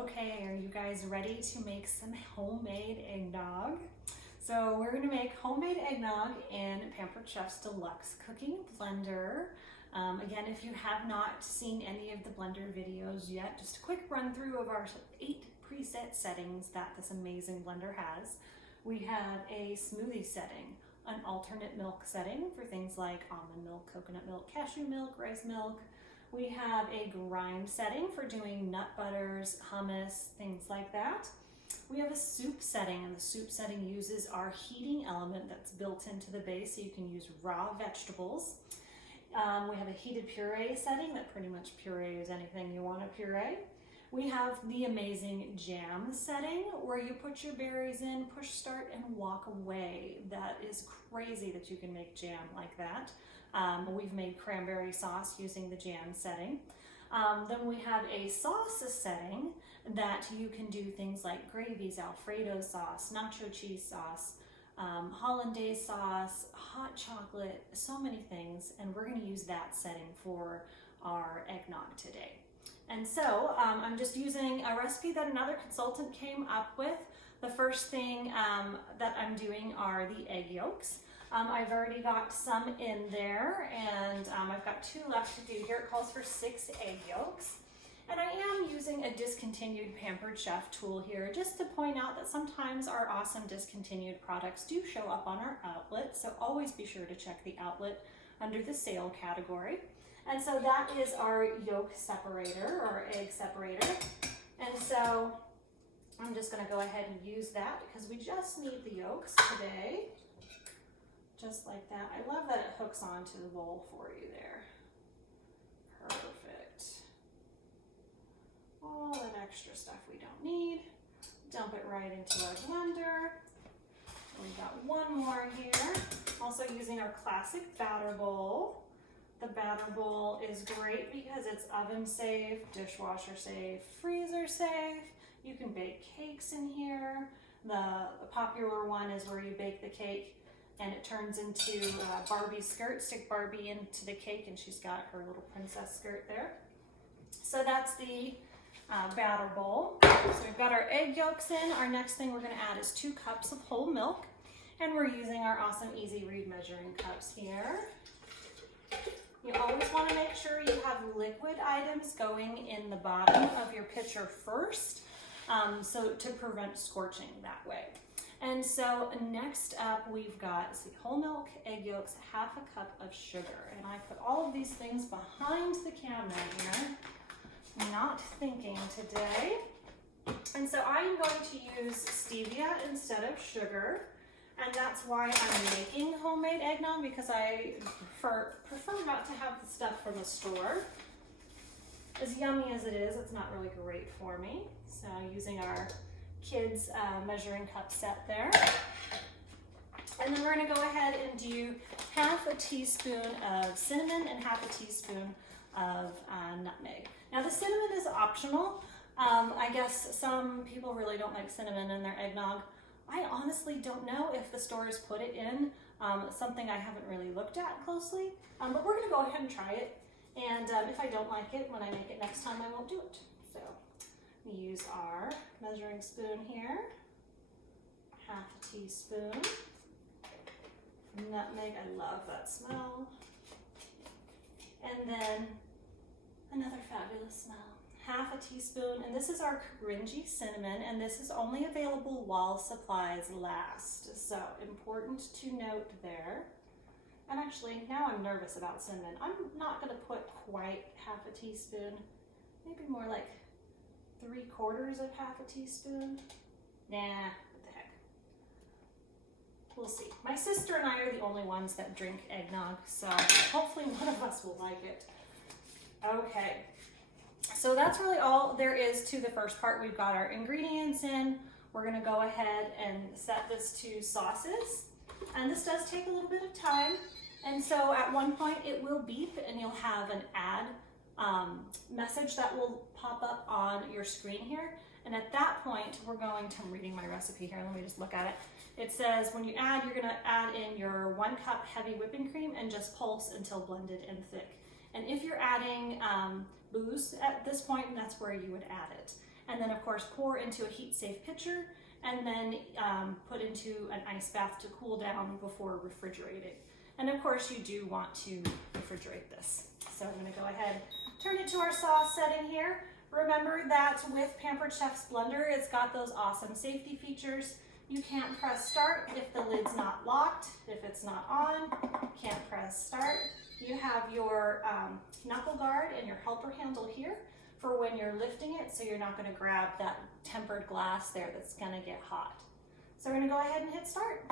Okay, are you guys ready to make some homemade eggnog? So we're gonna make homemade eggnog in Pampered Chef's Deluxe cooking blender. Again, if you have not seen any of the blender videos yet, just a quick run through of our 8 preset settings that this amazing blender has. We have a smoothie setting, an alternate milk setting for things like almond milk, coconut milk, cashew milk, rice milk. We have a grind setting for doing nut butters, hummus, things like that. We have a soup setting, and the soup setting uses our heating element that's built into the base, so you can use raw vegetables. We have a heated puree setting that pretty much purees anything you want to puree. We have the amazing jam setting where you put your berries in, push start, and walk away. That is crazy that you can make jam like that. We've made cranberry sauce using the jam setting. Then we have a sauce setting that you can do things like gravies, Alfredo sauce, nacho cheese sauce, hollandaise sauce, hot chocolate, so many things, and we're going to use that setting for our eggnog today. And so I'm just using a recipe that another consultant came up with. The first thing that I'm doing are the egg yolks. I've already got some in there, and I've got 2 left to do here. It calls for 6 egg yolks. And I am using a discontinued Pampered Chef tool here just to point out that sometimes our awesome discontinued products do show up on our outlet, so always be sure to check the outlet under the sale category. And so that is our yolk separator or egg separator. And so I'm just going to go ahead and use that because we just need the yolks today. Just like that. I love that it hooks onto the bowl for you there. Perfect. All that extra stuff we don't need. Dump it right into our blender. We've got one more here. Also using our classic batter bowl. The batter bowl is great because it's oven safe, dishwasher safe, freezer safe. You can bake cakes in here. The popular one is where you bake the cake and it turns into Barbie's skirt. Stick Barbie into the cake and she's got her little princess skirt there. So that's the batter bowl. So we've got our egg yolks in. Our next thing we're going to add is 2 cups of whole milk. And we're using our awesome Easy Read measuring cups here. You always want to make sure you have liquid items going in the bottom of your pitcher first, so to prevent scorching that way. And so next up we've got whole milk, egg yolks, 1/2 cup of sugar. And I put all of these things behind the camera here, not thinking today. And so I am going to use stevia instead of sugar. And that's why I'm making homemade eggnog, because I prefer not to have the stuff from the store. As yummy as it is, it's not really great for me. So using our kids measuring cup set there. And then we're going to go ahead and do 1/2 teaspoon of cinnamon and 1/2 teaspoon of nutmeg. Now the cinnamon is optional. I guess some people really don't like cinnamon in their eggnog. I honestly don't know if the stores put it in, something I haven't really looked at closely, but we're going to go ahead and try it, and if I don't like it, when I make it next time, I won't do it. So we use our measuring spoon here, 1/2 teaspoon, nutmeg, I love that smell, and then another fabulous smell. 1/2 teaspoon, and this is our cringy cinnamon, and this is only available while supplies last. So important to note there. And actually, now I'm nervous about cinnamon. I'm not going to put quite 1/2 teaspoon, maybe more like 3/4 of 1/2 teaspoon. Nah, what the heck. We'll see. My sister and I are the only ones that drink eggnog, so hopefully one of us will like it. Okay. So that's really all there is to the first part. We've got our ingredients in. We're going to go ahead and set this to sauces. And this does take a little bit of time. And so at one point it will beep and you'll have an add message that will pop up on your screen here. And at that point, I'm reading my recipe here. Let me just look at it. It says when you add, you're going to add in your 1 cup heavy whipping cream and just pulse until blended and thick. And if you're adding booze at this point, that's where you would add it. And then of course pour into a heat-safe pitcher, and then put into an ice bath to cool down before refrigerating. And of course you do want to refrigerate this. So I'm gonna go ahead, turn it to our sauce setting here. Remember that with Pampered Chef's blender, it's got those awesome safety features. You can't press start if the lid's not locked. If it's not on, can't press start. You have your knuckle guard and your helper handle here for when you're lifting it, so you're not gonna grab that tempered glass there that's gonna get hot. So we're gonna go ahead and hit start.